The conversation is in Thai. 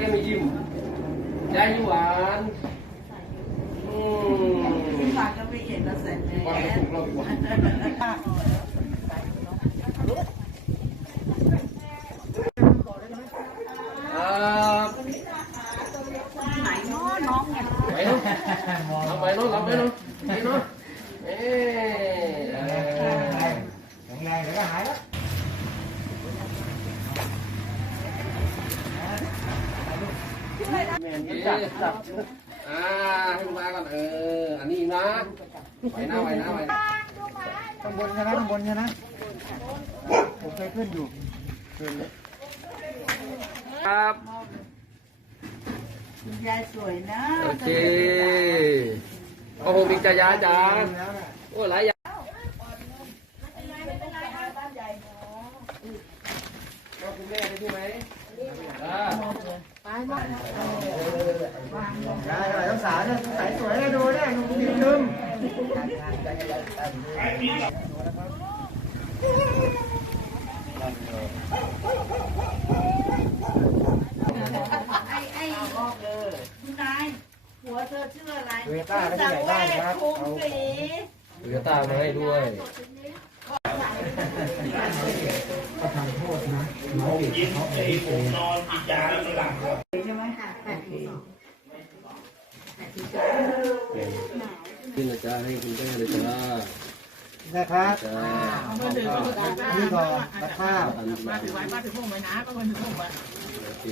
ยายหวานอืมที่ฝากก็ไม่เห็นเราเสร็จแล้ววันนี้ถูกเราดีกว่าครับไหนน้อน้องเนี่ย ไปเนาะเอาไปเนาะรับไปเนาะไปเนาะเอ๊ะ แข็งแรงเดี๋ยวก็หายแล้ว แม่นจับจับอ่าให้มาก่อนเออ อันนี้นะไว้นะไว้นะไว้นะข้างบนใช่ไหมข้างบนใช่ไหมผมเคยขึ้นอยู่ขึ้นเลยครับคุณยายสวยนะโอเคโอ้โหมีจ่ายาจ้าแล้วนะโอ้หลายอย่างก็คุณแม่ได้ใช่ไหม อ่าได้เลยต้องสาวเนี่ยใส่สวยเลยดูเนี่ยหนุ่มนิ่มลืมไอ้ไอ้บอกเลยคุณนายหัวเธอชื่ออะไรดูต้าแล้วที่ไหนได้นครับคุ้มเอาสีเหลือตามาให้ด้วยก็ทำโทษนะน้องเด็กเขาเองใช่ไหมค่ะแปดสอง ขึ้นนะจ้าให้คุณแม่เลยจ้านะครับจ้านี่ก่อนรับข้าวอันมาถือไว้มาถือพวกไว้นะก็มันถือพวกไว้ โอเค